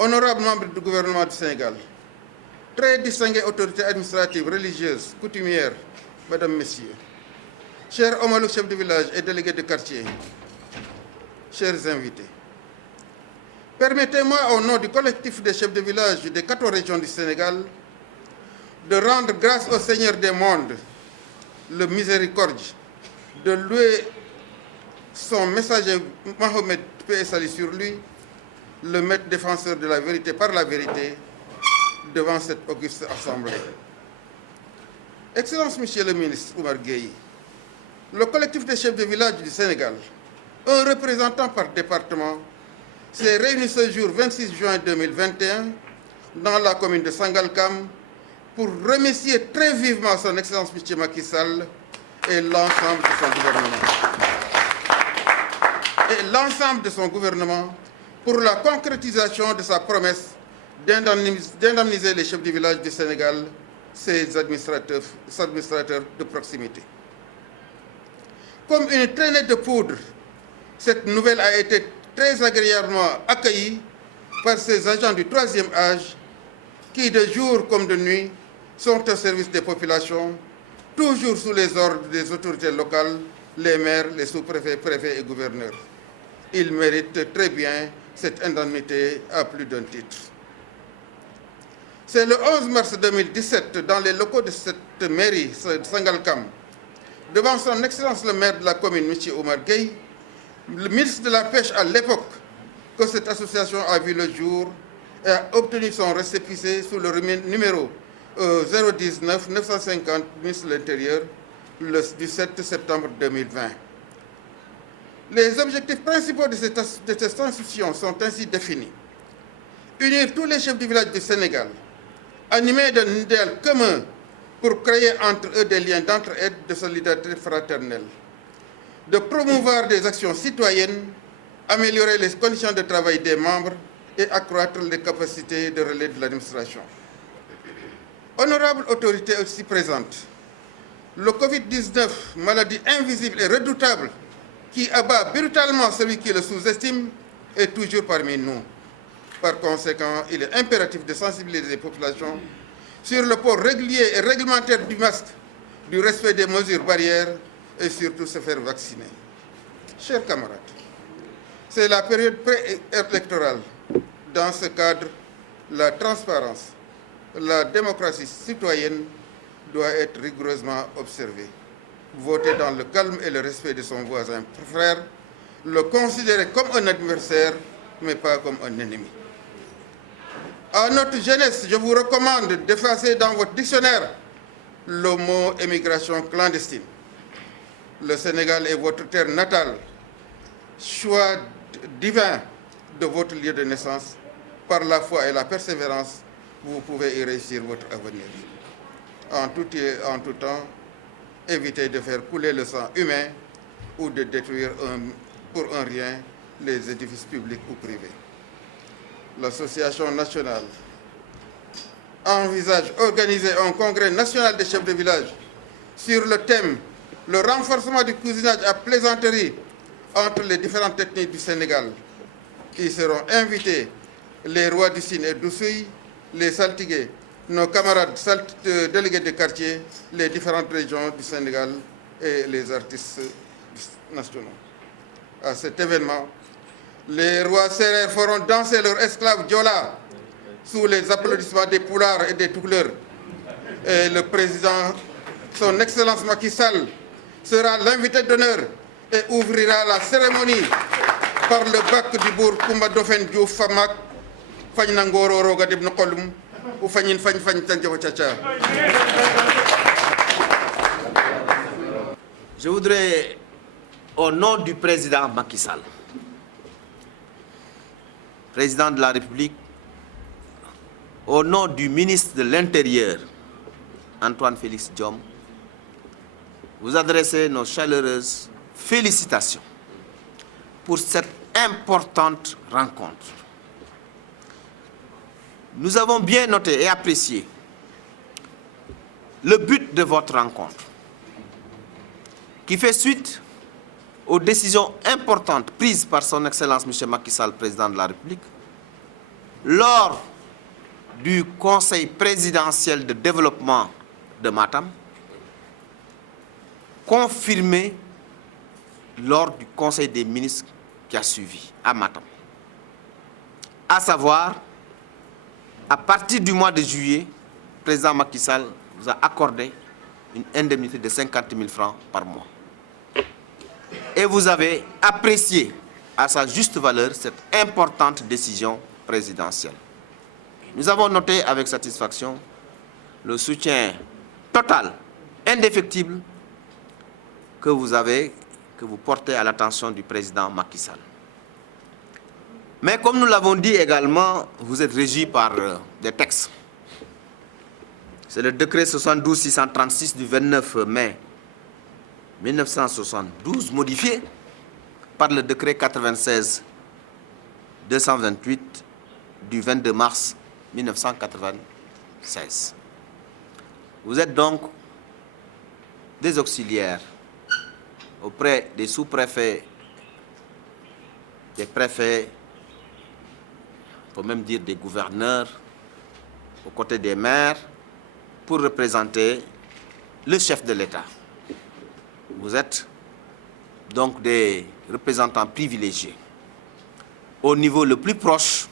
honorables membres du gouvernement du Sénégal, très distinguées autorités administratives, religieuses, coutumières, mesdames, messieurs, chers homologues chefs de village et délégués de quartier, chers invités, permettez-moi au nom du collectif des chefs de village des 14 régions du Sénégal de rendre grâce au Seigneur des mondes, le miséricorde, de louer son messager Mahomet, paix et salut sur lui, le maître défenseur de la vérité par la vérité, devant cette auguste assemblée. Excellence, Monsieur le ministre Oumar Gueye, le collectif des chefs de village du Sénégal, un représentant par département, s'est réuni ce jour 26 juin 2021 dans la commune de Sangalkam pour remercier très vivement son Excellence M. Macky Sall et l'ensemble de son gouvernement pour la concrétisation de sa promesse d'indemniser les chefs du village du Sénégal, ses administrateurs de proximité. Comme une traînée de poudre, cette nouvelle a été très agréablement accueillie par ces agents du troisième âge qui, de jour comme de nuit, sont au service des populations, toujours sous les ordres des autorités locales, les maires, les sous-préfets, préfets et gouverneurs. Ils méritent très bien cette indemnité à plus d'un titre. C'est le 11 mars 2017, dans les locaux de cette mairie de Sangalkam, devant son Excellence le maire de la commune, M. Oumar Gueye, le ministre de la Pêche à l'époque, que cette association a vu le jour et a obtenu son récépissé sous le numéro 019 950 ministre de l'Intérieur du 7 septembre 2020. Les objectifs principaux de cette institution sont ainsi définis. Unir tous les chefs du village du Sénégal, animés d'un idéal commun pour créer entre eux des liens d'entraide, de solidarité fraternelle, de promouvoir des actions citoyennes, améliorer les conditions de travail des membres et accroître les capacités de relais de l'administration. Honorables autorités aussi présentes, le Covid-19, maladie invisible et redoutable qui abat brutalement celui qui le sous-estime, est toujours parmi nous. Par conséquent, il est impératif de sensibiliser les populations sur le port régulier et réglementaire du masque, du respect des mesures barrières et surtout se faire vacciner. Chers camarades, c'est la période préélectorale. Dans ce cadre, la transparence, la démocratie citoyenne doit être rigoureusement observée. Voter dans le calme et le respect de son voisin frère, le considérer comme un adversaire, mais pas comme un ennemi. À notre jeunesse, je vous recommande d'effacer dans votre dictionnaire le mot émigration clandestine. Le Sénégal est votre terre natale, choix divin de votre lieu de naissance. Par la foi et la persévérance, vous pouvez y réussir votre avenir. En tout temps, évitez de faire couler le sang humain ou de détruire pour un rien les édifices publics ou privés. L'Association nationale envisage d'organiser un congrès national des chefs de village sur le thème « Le renforcement du cousinage à plaisanterie entre les différentes ethnies du Sénégal » qui seront invités les rois du Sine et d'Oussouye, les saltigués, nos camarades délégués de quartier, les différentes régions du Sénégal et les artistes nationaux. À cet événement, les rois sérères feront danser leurs esclaves Diola sous les applaudissements des Poulards et des Toucouleurs. Et le président, son Excellence Macky Sall, sera l'invité d'honneur et ouvrira la cérémonie par le bac du bourg Koumba Dofen Diouf Famak, Fagnangoro Roga Dibn Kolum, ou Fagnin Fagn Fagn Tandjawa Tchacha. Je voudrais, au nom du président Macky Sall, président de la République, au nom du ministre de l'Intérieur, Antoine Félix Diome, vous adresser nos chaleureuses félicitations pour cette importante rencontre. Nous avons bien noté et apprécié le but de votre rencontre, qui fait suite aux décisions importantes prises par son Excellence M. Macky Sall, président de la République, lors du Conseil présidentiel de développement de Matam, confirmé lors du Conseil des ministres qui a suivi à Matam. À savoir, à partir du mois de juillet, le président Macky Sall vous a accordé une indemnité de 50 000 francs par mois. Et vous avez apprécié à sa juste valeur cette importante décision présidentielle. Nous avons noté avec satisfaction le soutien total, indéfectible, que vous portez à l'attention du président Macky Sall. Mais comme nous l'avons dit également, vous êtes régi par des textes. C'est le décret 72-636 du 29 mai 1972, modifié par le décret 96-228 du 22 mars 1996. Vous êtes donc des auxiliaires auprès des sous-préfets, des préfets, on peut même dire des gouverneurs, aux côtés des maires, pour représenter le chef de l'État. Vous êtes donc des représentants privilégiés. Au niveau le plus proche,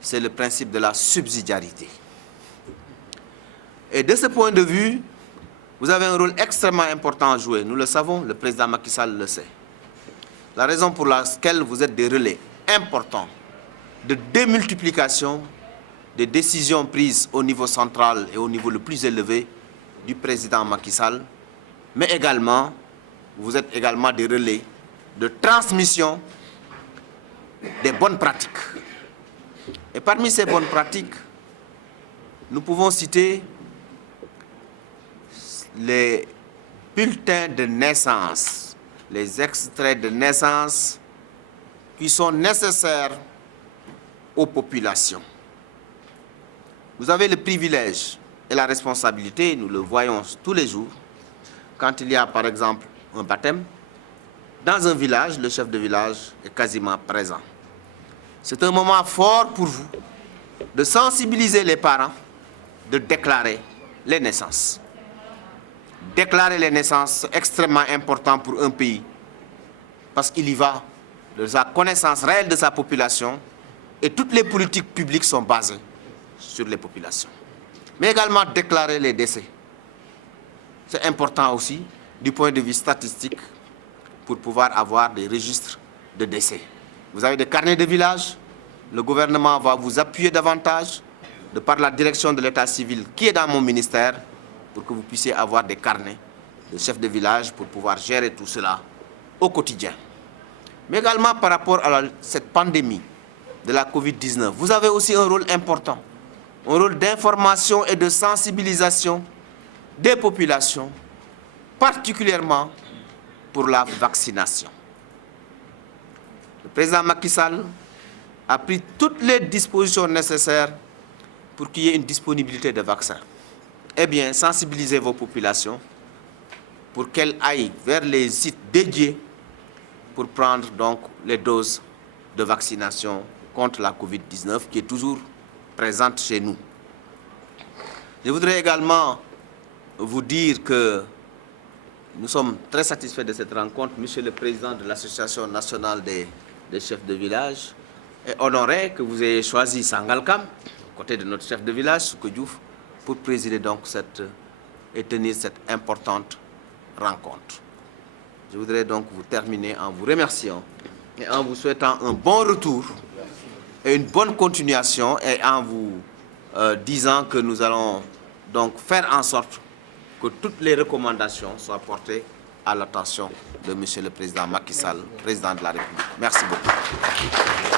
c'est le principe de la subsidiarité. Et de ce point de vue, vous avez un rôle extrêmement important à jouer. Nous le savons, le président Macky Sall le sait. La raison pour laquelle vous êtes des relais importants de démultiplication des décisions prises au niveau central et au niveau le plus élevé du président Macky Sall, mais également, vous êtes également des relais de transmission des bonnes pratiques. Et parmi ces bonnes pratiques, nous pouvons citer les bulletins de naissance, les extraits de naissance qui sont nécessaires aux populations. Vous avez le privilège et la responsabilité, nous le voyons tous les jours, quand il y a par exemple un baptême, dans un village, le chef de village est quasiment présent. C'est un moment fort pour vous de sensibiliser les parents, de déclarer les naissances. Déclarer les naissances, c'est extrêmement important pour un pays, parce qu'il y va de sa connaissance réelle de sa population, et toutes les politiques publiques sont basées sur les populations. Mais également déclarer les décès. C'est important aussi du point de vue statistique pour pouvoir avoir des registres de décès. Vous avez des carnets de village, le gouvernement va vous appuyer davantage de par la direction de l'état civil qui est dans mon ministère pour que vous puissiez avoir des carnets de chefs de village pour pouvoir gérer tout cela au quotidien. Mais également par rapport à cette pandémie de la Covid-19, vous avez aussi un rôle important, un rôle d'information et de sensibilisation des populations, particulièrement pour la vaccination. Le président Macky Sall a pris toutes les dispositions nécessaires pour qu'il y ait une disponibilité de vaccins. Eh bien, sensibilisez vos populations pour qu'elles aillent vers les sites dédiés pour prendre donc les doses de vaccination contre la Covid-19 qui est toujours présente chez nous. Je voudrais également vous dire que nous sommes très satisfaits de cette rencontre. Monsieur le Président de l'Association nationale des chefs de village est honoré que vous ayez choisi Sangalkam, à côté de notre chef de village, Soukou Diouf, pour présider donc et tenir cette importante rencontre. Je voudrais donc vous terminer en vous remerciant et en vous souhaitant un bon retour et une bonne continuation et en vous disant que nous allons donc faire en sorte que toutes les recommandations soient portées à l'attention de Monsieur le Président Macky Sall, Président de la République. Merci beaucoup.